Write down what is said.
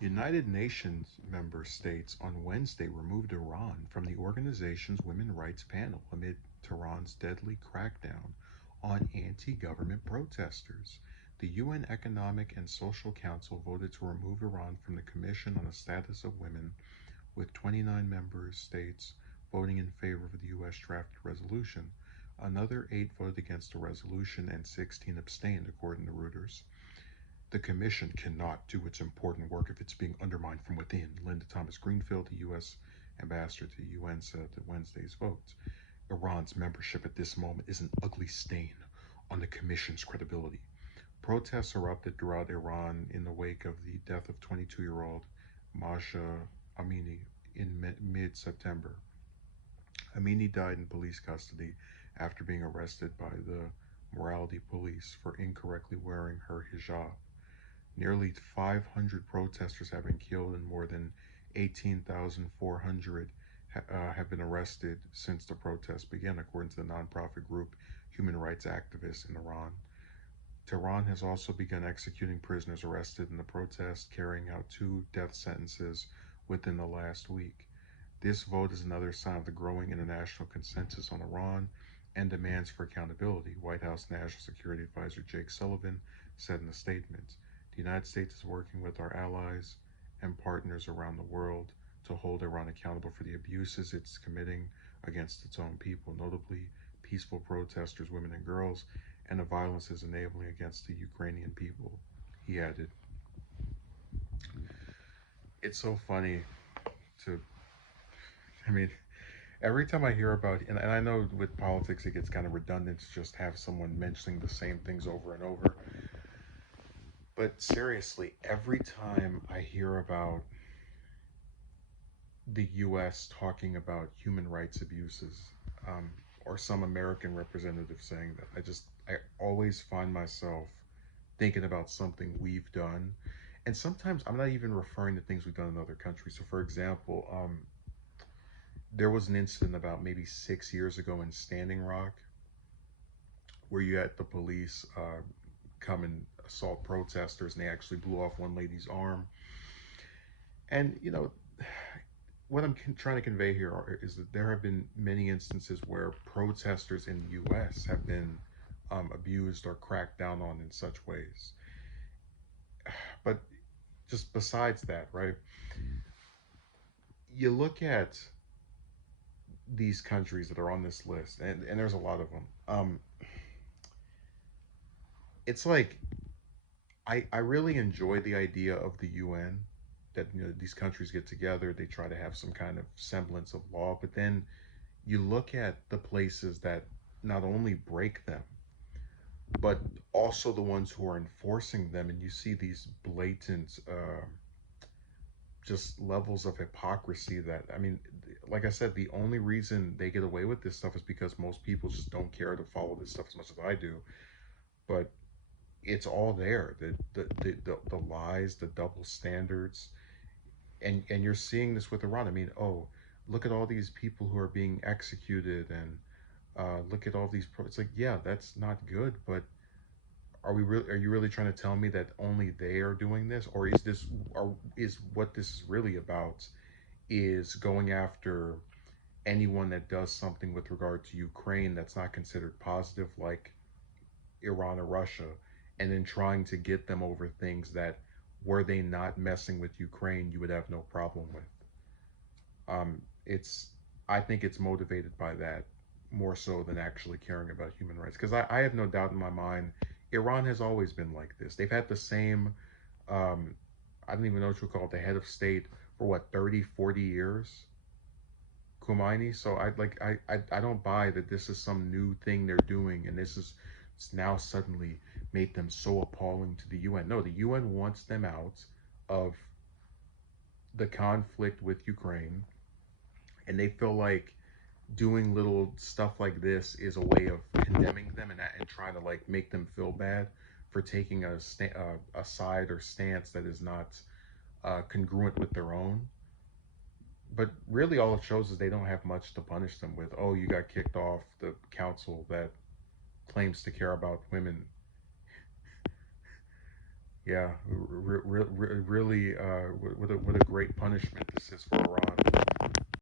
United Nations member states on Wednesday removed Iran from the organization's Women's Rights Panel amid Tehran's deadly crackdown on anti government protesters. The UN Economic and Social Council voted to remove Iran from the Commission on the Status of Women, with 29 member states voting in favor of the US drafted resolution. Another 8 voted against the resolution and 16 abstained, according to Reuters. The Commission cannot do its important work if it's being undermined from within, Linda Thomas Greenfield, the U.S. ambassador to the UN, said at Wednesday's vote. Iran's membership at this moment is an ugly stain on the Commission's credibility. Protests erupted throughout Iran in the wake of the death of 22-year-old Mahsa Amini in mid-September. Amini died in police custody after being arrested by the morality police for incorrectly wearing her hijab. Nearly 500 protesters have been killed and more than 18,400 have been arrested since the protests began, according to the nonprofit group Human Rights Activists in Iran. Tehran has also begun executing prisoners arrested in the protest, carrying out 2 death sentences within the last week. This vote is another sign of the growing international consensus on Iran and demands for accountability, White House National Security Advisor Jake Sullivan said in a statement. The United States is working with our allies and partners around the world to hold Iran accountable for the abuses it's committing against its own people, notably peaceful protesters, women and girls, and the violence it's enabling against the Ukrainian people. He added, it's so funny to, I mean, every time I hear about, and I know with politics it gets kind of redundant to just have someone mentioning the same things over and over, but seriously, every time I hear about the US talking about human rights abuses, um, or some American representative saying that, I always find myself thinking about something we've done. And sometimes I'm not even referring to things we've done in other countries. So, for example, there was an incident about maybe 6 years ago in Standing Rock where you had the police come and assault protesters, and they actually blew off one lady's arm. And, what I'm trying to convey here is that there have been many instances where protesters in the U.S. have been abused or cracked down on in such ways. But just besides that, right? You look at these countries that are on this list, and there's a lot of them. It's like I really enjoy the idea of the UN, that these countries get together, they try to have some kind of semblance of law, but then you look at the places that not only break them, but also the ones who are enforcing them, and you see these blatant just levels of hypocrisy that, I mean, like I said, the only reason they get away with this stuff is because most people just don't care to follow this stuff as much as I do. But it's all there, the lies, the double standards, and you're seeing this with Iran. I mean, oh, look at all these people who are being executed, and look at all these it's like, yeah, that's not good, but are you really trying to tell me that only they are doing this, or is what this is really about is going after anyone that does something with regard to Ukraine that's not considered positive, like Iran or Russia, and then trying to get them over things that, were they not messing with Ukraine, you would have no problem with. It's I think it's motivated by that more so than actually caring about human rights. Because I have no doubt in my mind, Iran has always been like this. They've had the same, um, I don't even know what you call it, the head of state for what, 30, 40 years? Khomeini. So I don't buy that this is some new thing they're doing, and this is it's now suddenly made them so appalling to the UN. No, the UN wants them out of the conflict with Ukraine, and they feel like doing little stuff like this is a way of condemning them, and trying to like make them feel bad for taking a side or stance that is not congruent with their own. But really, all it shows is they don't have much to punish them with. Oh, you got kicked off the council that claims to care about women. Yeah, really, what a great punishment this is for Iran.